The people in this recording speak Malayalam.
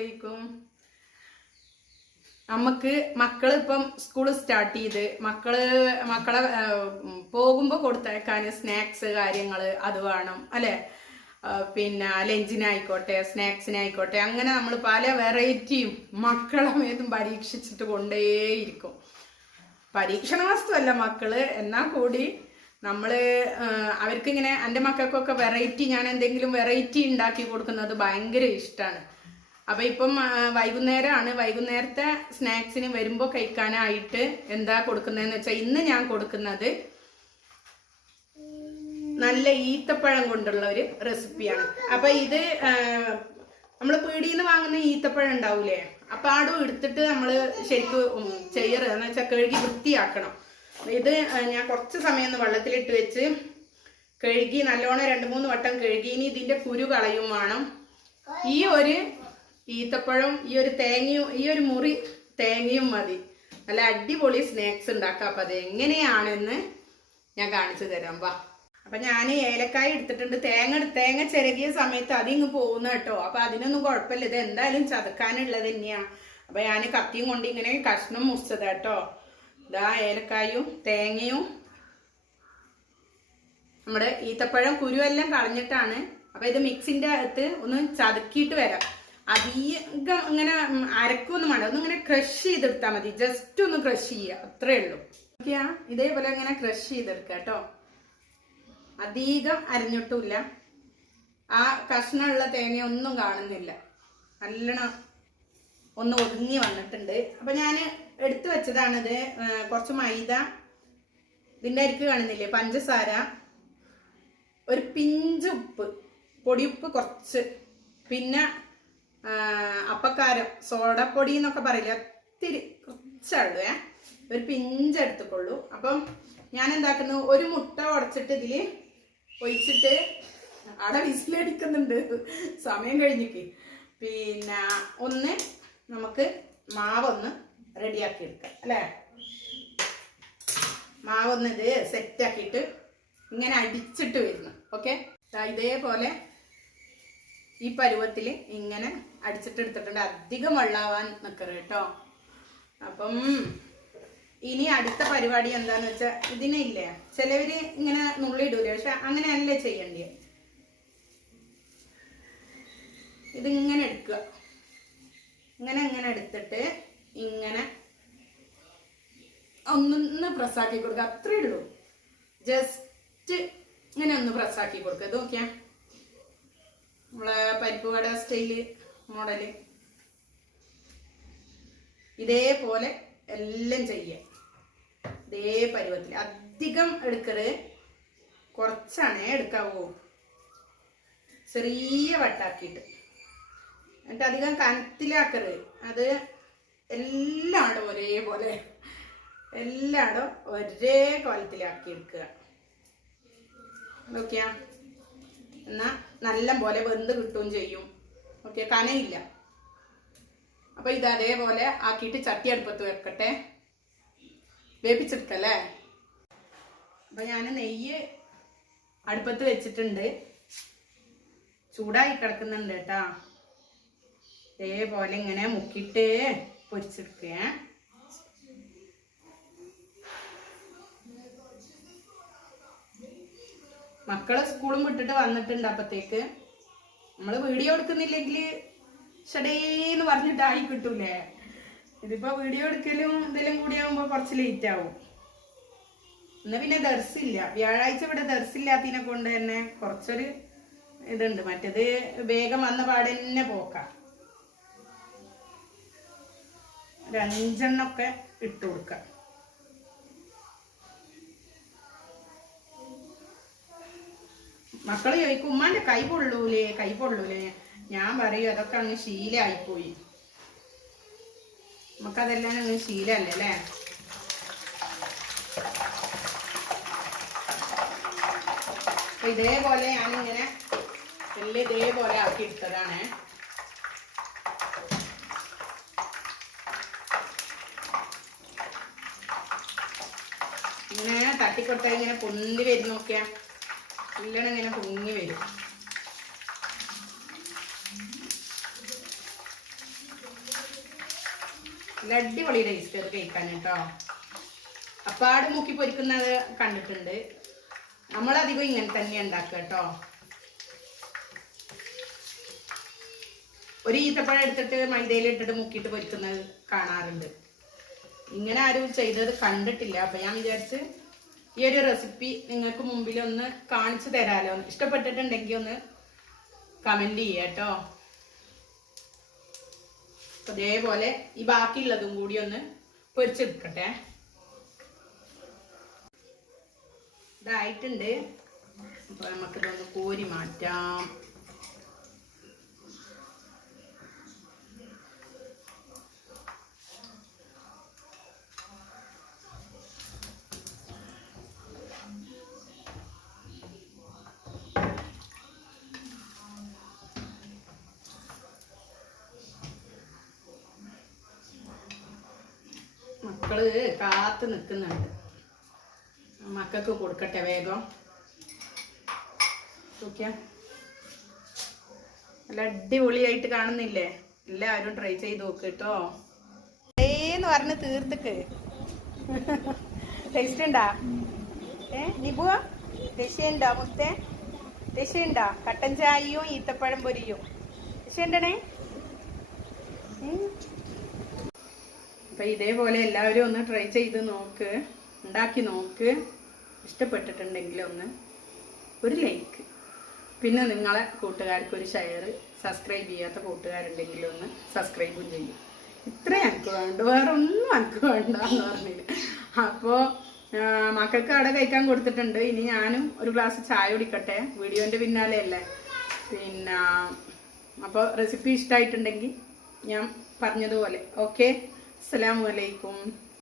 അലൈക്കും നമുക്ക് മക്കൾ ഇപ്പം സ്കൂൾ സ്റ്റാർട്ട് ചെയ്ത് മക്കൾ മക്കളെ പോകുമ്പോൾ കൊടുത്തേക്കാൻ സ്നാക്സ് കാര്യങ്ങൾ അത് വേണം അല്ലേ? പിന്നെ ലഞ്ചിനായിക്കോട്ടെ സ്നാക്സിനായിക്കോട്ടെ അങ്ങനെ നമ്മൾ പല വെറൈറ്റിയും മക്കളെ മേതും പരീക്ഷിച്ചിട്ട് കൊണ്ടേയിരിക്കും. പരീക്ഷണ വസ്തുവല്ല മക്കൾ എന്നാൽ കൂടി നമ്മൾ അവർക്കിങ്ങനെ എന്റെ മക്കൾക്കൊക്കെ വെറൈറ്റി ഞാൻ എന്തെങ്കിലും വെറൈറ്റി ഉണ്ടാക്കി കൊടുക്കുന്നത് ഭയങ്കര ഇഷ്ടമാണ് അപ്പൊ ഇപ്പം വൈകുന്നേരമാണ് വൈകുന്നേരത്തെ സ്നാക്സിന് വരുമ്പോൾ കഴിക്കാനായിട്ട് എന്താ കൊടുക്കുന്നതെന്ന് വെച്ചാൽ ഇന്ന് ഞാൻ കൊടുക്കുന്നത് നല്ല ഈത്തപ്പഴം കൊണ്ടുള്ള ഒരു റെസിപ്പിയാണ്. അപ്പൊ ഇത് നമ്മൾ പീടിയിൽ നിന്ന് വാങ്ങുന്ന ഈത്തപ്പഴം ഉണ്ടാവൂലേ? അപ്പൊ ആടും എടുത്തിട്ട് നമ്മൾ ശരിക്കും ചെയ്യറ് എന്ന് വെച്ചാൽ കഴുകി വൃത്തിയാക്കണം. ഇത് ഞാൻ കുറച്ച് സമയം ഒന്ന് വെള്ളത്തിലിട്ട് വെച്ച് കഴുകി നല്ലോണം രണ്ട് മൂന്ന് വട്ടം കഴുകി ഇനി ഇതിന്റെ കുരു കളയും വേണം. ഈ ഒരു ഈത്തപ്പഴം ഈ ഒരു തേങ്ങയും ഈ ഒരു മുറി തേങ്ങയും മതി. നല്ല അടിപൊളി സ്നാക്സ് ഉണ്ടാക്കാം. അപ്പം അത് എങ്ങനെയാണെന്ന് ഞാൻ കാണിച്ചു തരാം. വാ. അപ്പം ഞാൻ ഏലക്കായ എടുത്തിട്ടുണ്ട്. തേങ്ങ തേങ്ങ ചിരകിയ സമയത്ത് അതിങ്ങ് പോകുന്ന കേട്ടോ. അപ്പം അതിനൊന്നും കുഴപ്പമില്ല. ഇത് എന്തായാലും ചതക്കാനുള്ളത് തന്നെയാണ് അപ്പം ഞാൻ കത്തിയും കൊണ്ട് ഇങ്ങനെ കഷ്ണം മുറിച്ചത് കേട്ടോ. ഇതാ ഏലക്കായും തേങ്ങയും. നമ്മുടെ ഈത്തപ്പഴം കുരുവെല്ലാം കളഞ്ഞിട്ടാണ്. അപ്പം ഇത് മിക്സിന്റെ അകത്ത് ഒന്ന് ചതുക്കിയിട്ട് വരാം. അധികം ഇങ്ങനെ അരക്കൊന്നും വേണ്ട. ഒന്ന് ഇങ്ങനെ ക്രഷ് ചെയ്തെടുത്താൽ മതി. ജസ്റ്റ് ഒന്ന് ക്രഷ് ചെയ്യുക. അത്രേ ഉള്ളൂ. ഓക്കെയാ ഇതേപോലെ ഇങ്ങനെ ക്രഷ് ചെയ്തെടുക്കുക കേട്ടോ. അധികം അരിഞ്ഞിട്ടില്ല ആ കഷ്ണമുള്ള തേങ്ങ ഒന്നും കാണുന്നില്ല. നല്ലോണം ഒന്ന് ഒതുങ്ങി വന്നിട്ടുണ്ട്. അപ്പൊ ഞാൻ എടുത്തു വെച്ചതാണിത്. കുറച്ച് മൈദ. ഇതിന്റെ അരിക്ക് കാണുന്നില്ലേ? പഞ്ചസാര. ഒരു പിഞ്ച് ഉപ്പ്. പൊടിയുപ്പ് കുറച്ച്. പിന്നെ അപ്പക്കാരം സോഡപ്പൊടി എന്നൊക്കെ പറയില്ല? ഒത്തിരി കുറച്ചുള്ളൂ ഏ? ഒരു പിഞ്ച് എടുത്തുകൊള്ളൂ അപ്പം ഞാൻ എന്താക്കുന്നു? ഒരു മുട്ട ഉടച്ചിട്ട് ഇതിൽ ഒഴിച്ചിട്ട് അവിടെ വിസിലടിക്കുന്നുണ്ട്. സമയം കഴിഞ്ഞിക്ക്. പിന്നെ ഒന്ന് നമുക്ക് മാവൊന്ന് റെഡിയാക്കി എടുക്കാം അല്ലേ? മാവൊന്ന് ഇത് സെറ്റാക്കിയിട്ട് ഇങ്ങനെ അടിച്ചിട്ട് വരുന്നു ഓക്കെ? ഇതേപോലെ ഈ പരുവത്തിൽ ഇങ്ങനെ അടിച്ചിട്ട് എടുത്തിട്ടുണ്ട് അധികം വെള്ളാവാൻ നിൽക്കരുത് കേട്ടോ. അപ്പം ഇനി അടുത്ത പരിപാടി എന്താന്ന് വെച്ചാൽ ഇതിനില്ലേ ചിലവര് ഇങ്ങനെ നുള്ളിയിടൂലേ പക്ഷെ അങ്ങനെയല്ലേ ചെയ്യണ്ടേ? ഇതിങ്ങനെ എടുക്കുക. ഇങ്ങനെ ഇങ്ങനെ എടുത്തിട്ട് ഇങ്ങനെ ഒന്നൊന്ന് പ്രസ്സാക്കി കൊടുക്കുക. അത്രേ ഉള്ളൂ. ജസ്റ്റ് ഇങ്ങനെ ഒന്ന് പ്രസ്സാക്കി കൊടുക്കുക. ഇത് നോക്കിയാ. നമ്മളെ പരിപ്പ് വട സ്റ്റൈൽ മോഡൽ. ഇതേപോലെ എല്ലാം ചെയ്യാം ഇതേ പരുവത്തിൽ. അധികം എടുക്കരുത്. കുറച്ചാണേ എടുക്കാവൂ. ചെറിയ വട്ടാക്കിയിട്ട്. എന്നിട്ട് അധികം കനത്തിലാക്കരുത്. അത് എല്ലായിടും ഒരേപോലെ. എല്ലായിടും ഒരേ കോലത്തിലാക്കി എടുക്കുക. നോക്കിയാ. എന്നാ നല്ല പോലെ വെന്ത് കിട്ടുകയും ചെയ്യും. ഓക്കെ കനയില്ല. അപ്പൊ ഇത് അതേപോലെ ആക്കിയിട്ട് ചട്ടി അടുപ്പത്ത് വെക്കട്ടെ. വേപ്പിച്ചെടുക്കല്ലേ അപ്പൊ ഞാൻ നെയ്യ് അടുപ്പത്ത് വെച്ചിട്ടുണ്ട്. ചൂടായി കിടക്കുന്നുണ്ട് കേട്ടാ. ഇതേപോലെ ഇങ്ങനെ മുക്കിട്ട് പൊരിച്ചെടുക്കുക മക്കളെ സ്കൂളും വിട്ടിട്ട് വന്നിട്ടുണ്ട് അപ്പത്തേക്ക്. നമ്മൾ വീഡിയോ എടുക്കുന്നില്ലെങ്കിൽ ഷടേന്ന് പറഞ്ഞിട്ട് ആയി കിട്ടൂലേ? ഇതിപ്പോ വീഡിയോ എടുക്കലും ഇതിലും കൂടി ആകുമ്പോ കുറച്ച് ലേറ്റ് ആവും. ഇന്ന് പിന്നെ ദർസില്ല. വ്യാഴാഴ്ച ഇവിടെ ദർസില്ലാത്തതിനെ കൊണ്ട് തന്നെ കുറച്ചൊരു ഇതുണ്ട്. മറ്റേത് വേഗം വന്ന പാടെ തന്നെ പോക്കാം. ഒരു അഞ്ചെണ്ണൊക്കെ ഇട്ട് കൊടുക്കാം. മക്കൾ ചോദിക്കും ഉമ്മാന്റെ കൈ പൊള്ളൂലേ കൈ പൊള്ളൂലേ? ഞാൻ പറയും അതൊക്കെ അങ്ങ് ശീലമായിപ്പോയി നമുക്കതെല്ലാം അങ്ങ് ശീലമല്ലേ അല്ലേ? അപ്പൊ ഇതേപോലെ ഞാനിങ്ങനെ എല്ലാം ഇതേപോലെ ആക്കി എടുത്തതാണ്. ഇങ്ങനെ തട്ടിക്കൊടുത്താൽ ഇങ്ങനെ പൊന്തി വരുന്നൊക്കെയാ. നോക്കിയാ നല്ലോണം ഇങ്ങനെ പൊങ്ങി വരും. നല്ല അടിപൊളി ടേസ്റ്റ് അത് കഴിക്കാൻ കേട്ടോ. അപ്പാട് മുക്കി പൊരിക്കുന്നത് കണ്ടിട്ടുണ്ട്. നമ്മളധികം ഇങ്ങനെ തന്നെ ഉണ്ടാക്കുക കേട്ടോ. ഒരു ഈത്തപ്പഴം എടുത്തിട്ട് മൈദയിൽ ഇട്ടിട്ട് മുക്കിയിട്ട് പൊരിക്കുന്നത് കാണാറുണ്ട്. ഇങ്ങനെ ആരും ചെയ്തത് കണ്ടിട്ടില്ല. അപ്പൊ ഞാൻ വിചാരിച്ച് ഈ ഒരു റെസിപ്പി നിങ്ങൾക്ക് മുമ്പിൽ ഒന്ന് കാണിച്ചു തരാലോ. ഇഷ്ടപ്പെട്ടിട്ടുണ്ടെങ്കിൽ ഒന്ന് കമന്റ് ചെയ്യാട്ടോ അതേപോലെ ഈ ബാക്കിയുള്ളതും കൂടി ഒന്ന് പൊരിച്ചെടുക്കട്ടെ ഇതായിട്ടുണ്ട്. അപ്പൊ നമുക്കിതൊന്ന് കോരി മാറ്റാം. മക്കൾ കാത്ത് നിൽക്കുന്നുണ്ട്. മക്കൾക്ക് കൊടുക്കട്ടെ വേഗം. നല്ല അടിപൊളിയായിട്ട് കാണുന്നില്ലേ? എല്ലാവരും ട്രൈ ചെയ്ത് നോക്ക് കേട്ടോ. ഏന്ന് പറഞ്ഞ് തീർത്തക്ക്. ടേസ്റ്റ് ഉണ്ടാ? ഏ നിബു? രക്ഷയുണ്ടോ മുത്തേ? രക്ഷയുണ്ടോ കട്ടൻ ചായയും ഈത്തപ്പഴം പൊരിയും. രശയുണ്ടണേ അപ്പൊ ഇതേപോലെ എല്ലാവരും ഒന്ന് ട്രൈ ചെയ്ത് നോക്ക്. ഉണ്ടാക്കി നോക്ക്. ഇഷ്ടപ്പെട്ടിട്ടുണ്ടെങ്കിൽ ഒന്ന് ഒരു ലൈക്ക് പിന്നെ നിങ്ങളെ കൂട്ടുകാർക്ക് ഒരു ഷെയർ സബ്സ്ക്രൈബ് ചെയ്യാത്ത കൂട്ടുകാരുണ്ടെങ്കിൽ ഒന്ന് സബ്സ്ക്രൈബും ചെയ്യും. ഇത്രയും എനിക്ക് വേണ്ട. വേറെ ഒന്നും എനിക്ക് വേണ്ട എന്ന് പറഞ്ഞില്ല അപ്പോൾ മക്കൾക്ക് അവിടെ കഴിക്കാൻ കൊടുത്തിട്ടുണ്ട്. ഇനി ഞാനും ഒരു ഗ്ലാസ് ചായ കുടിക്കട്ടെ. വീഡിയോന്റെ പിന്നാലെ അല്ലേ പിന്നെ അപ്പോൾ റെസിപ്പി ഇഷ്ടമായിട്ടുണ്ടെങ്കിൽ ഞാൻ പറഞ്ഞതുപോലെ. ഓക്കെ അസ്സലാമു അലൈക്കും.